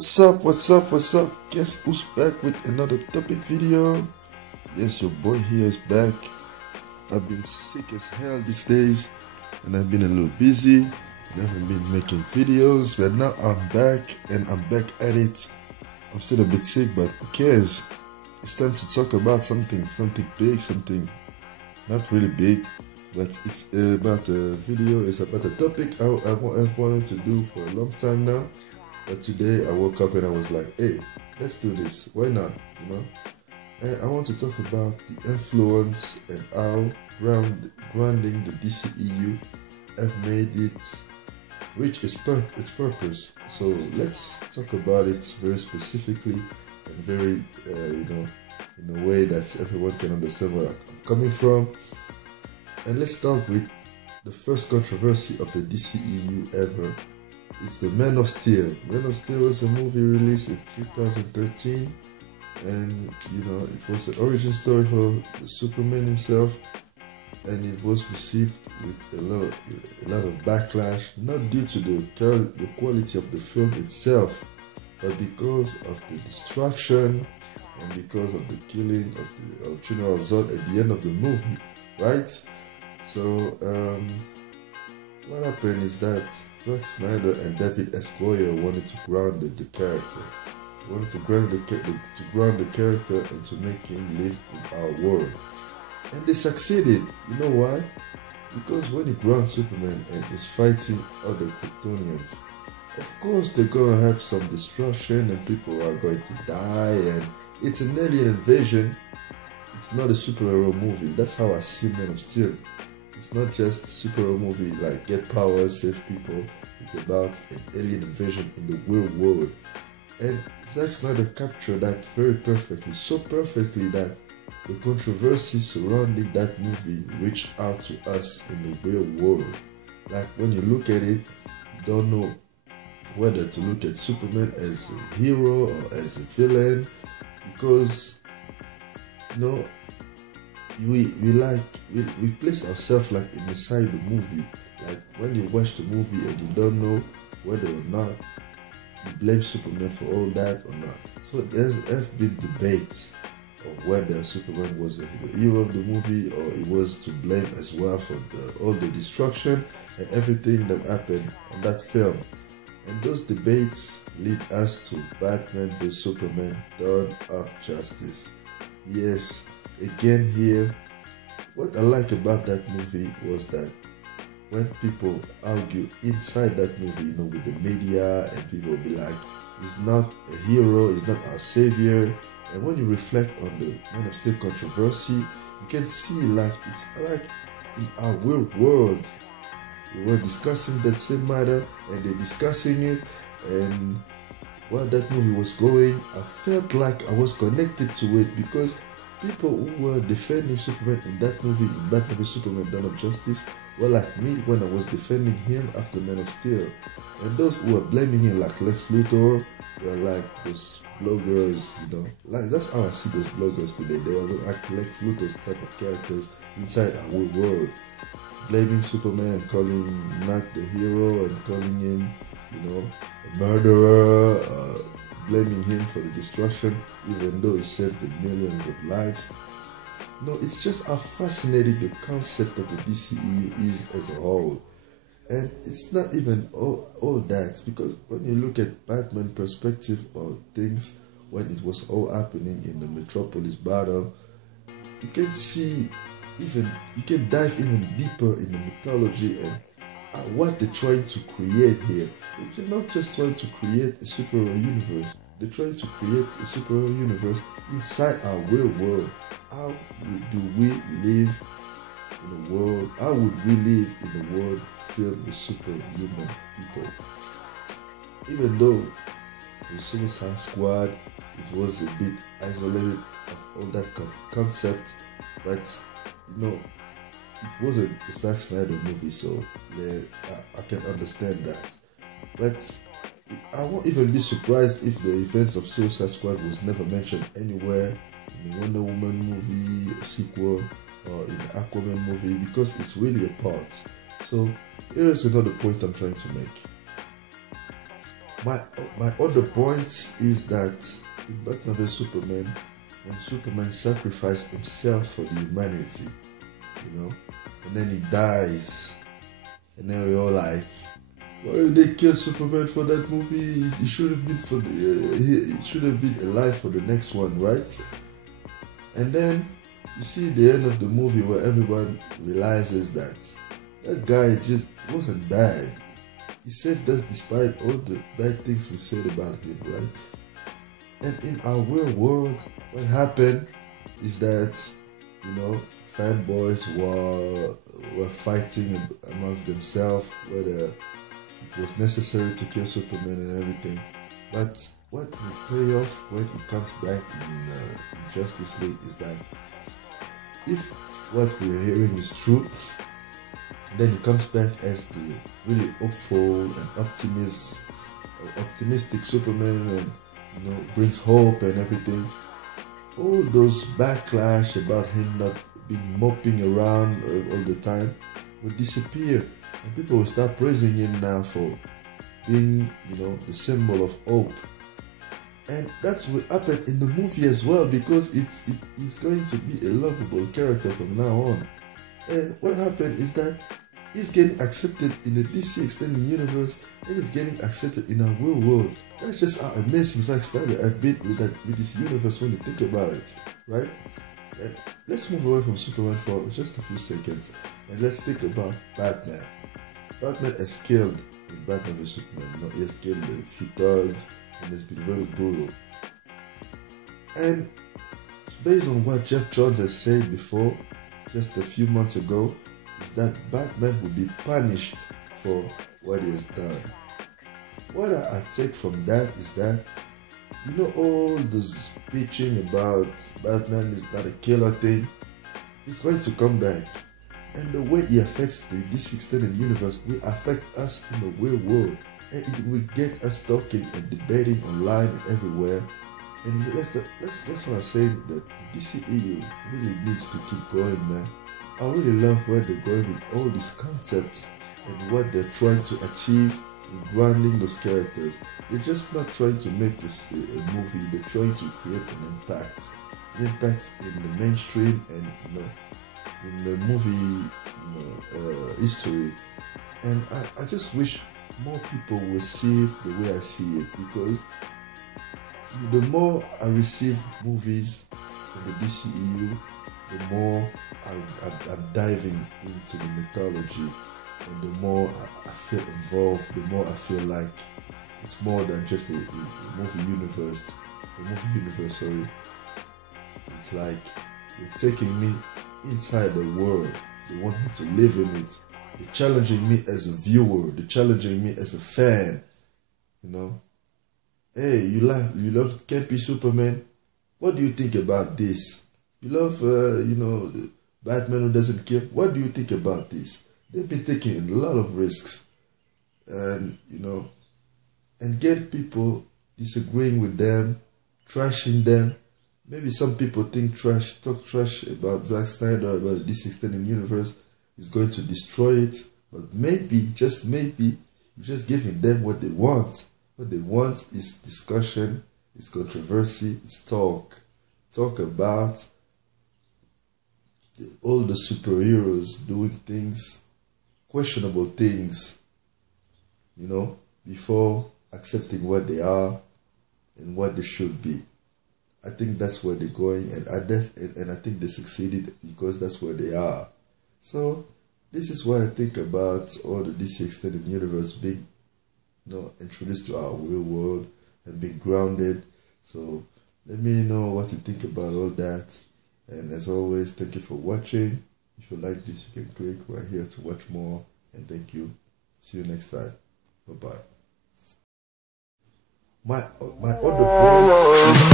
What's up? Guess who's back with another topic video? Yes, your boy here is back. I've been sick as hell these days and I've been a little busy. Never been making videos, but now I'm back and I'm back at it. I'm still a bit sick, but who cares? It's time to talk about something big, something not really big, but it's about a video, it's about a topic I've wanted to do for a long time now. But today I woke up and I was like, hey, let's do this. Why not? And I want to talk about the influence and how grounding the DCEU have made it reach its purpose. So let's talk about it very specifically and very, in a way that everyone can understand where I'm coming from. And let's start with the first controversy of the DCEU ever. It's the Man of Steel. Man of Steel was a movie released in 2013, and it was the origin story for Superman himself, and it was received with a lot of backlash, not due to the quality of the film itself, but because of the destruction and because of the killing of General Zod at the end of the movie, right? So what happened is that Zack Snyder and David S. Goyer wanted to ground the character. They wanted to ground the character and to make him live in our world. And they succeeded. You know why? Because when you ground Superman and he's fighting other Kryptonians, of course they're gonna have some destruction and people are going to die, and it's an alien invasion. It's not a superhero movie. That's how I see Man of Steel. It's not just a superhero movie like get powers, save people. It's about an alien invasion in the real world. And Zack Snyder captured that very perfectly, so perfectly that the controversy surrounding that movie reached out to us in the real world. Like when you look at it, you don't know whether to look at Superman as a hero or as a villain, because we place ourselves like inside the movie. Like when you watch the movie and you don't know whether or not you blame Superman for all that or not. So there's been debates of whether Superman was the hero of the movie or he was to blame as well for all the destruction and everything that happened on that film. And those debates lead us to Batman vs Superman: Dawn of Justice. Yes, again here, what I like about that movie was that when people argue inside that movie, with the media, and people will be like, he's not a hero, he's not our savior. And when you reflect on the Man of Steel controversy, you can see like it's like in our real world. We were discussing that same matter and they're discussing it, and while that movie was going, I felt like I was connected to it, because people who were defending Superman in that movie, in Batman vs Superman: Dawn of Justice, were like me when I was defending him after Man of Steel. And those who were blaming him, like Lex Luthor, were like those bloggers, like that's how I see those bloggers today. They were like Lex Luthor's type of characters inside our world, blaming Superman and calling him not the hero and calling him, a murderer, blaming him for the destruction, even though he saved the millions of lives. It's just how fascinating the concept of the DCEU is as a whole. And it's not even all that, because when you look at Batman perspective or things when it was all happening in the Metropolis battle, you can see you can dive even deeper in the mythology and what they're trying to create here. They're not just trying to create a superhero universe. They're trying to create a superhero universe inside our real world. How do we live in a world? How would we live in a world filled with superhuman people? Even though with Suicide Squad, it was a bit isolated of all that concept, but it wasn't a Zack Snyder movie, so I can understand that. But I won't even be surprised if the events of Suicide Squad was never mentioned anywhere in the Wonder Woman movie, a sequel, or in the Aquaman movie, because it's really a part. So here is another point I'm trying to make. My other point is that in Batman vs Superman, when Superman sacrificed himself for the humanity, and then he dies, and then we all like, why did they kill Superman for that movie? He should have been he should have been alive for the next one, right? And then you see the end of the movie where everyone realizes that that guy just wasn't bad. He saved us despite all the bad things we said about him, right? And in our real world, what happened is that, fanboys were fighting amongst themselves whether it was necessary to kill Superman and everything. But what will pay off when he comes back in Justice League is that if what we're hearing is true, then he comes back as the really hopeful and optimistic Superman, and brings hope and everything. All those backlash about him not being moping around all the time will disappear, and people will start praising him now for being, the symbol of hope. And that's what happened in the movie as well, because it's going to be a lovable character from now on. And what happened is that he's getting accepted in the DC Extended Universe, and he's getting accepted in our real world. That's just how amazing Zack Snyder have been with this universe when you think about it, right? And let's move away from Superman for just a few seconds, and let's think about Batman. Batman has killed in Batman vs Superman. He has killed a few thugs, and it's been very brutal. And based on what Jeff Johns has said before, just a few months ago, is that Batman will be punished for what he has done. What I take from that is that, all this bitching about Batman is not a killer thing, it's going to come back. And the way he affects this extended universe will affect us in the real world. And it will get us talking and debating online and everywhere. And that's why I say that the DCEU really needs to keep going, man. I really love where they're going with all these concepts and what they're trying to achieve in grounding those characters. They're just not trying to make this a movie, they're trying to create an impact in the mainstream and in the movie history. And I just wish more people will see it the way I see it, because the more I receive movies from the DCEU, the more I'm diving into the mythology, and the more I feel involved, the more I feel like it's more than just a movie universe. It's like they're taking me inside the world. They want me to live in it. They're challenging me as a viewer. They're challenging me as a fan. Hey, you love campy Superman? What do you think about this? You love, the Batman who doesn't kill? What do you think about this? They've been taking a lot of risks, and and get people disagreeing with them, trashing them. Maybe some people talk trash about Zack Snyder, about this extended universe is going to destroy it. But maybe, just maybe, you're just giving them what they want. What they want is discussion, is controversy, is talk. Talk about all the superheroes doing things, questionable things, before accepting what they are and what they should be. I think that's where they're going, and I think they succeeded because that's where they are. So this is what I think about all the DC Extended Universe being introduced to our real world and being grounded. So let me know what you think about all that. And as always, thank you for watching. If you like this, you can click right here to watch more. And thank you. See you next time. Bye-bye. My other points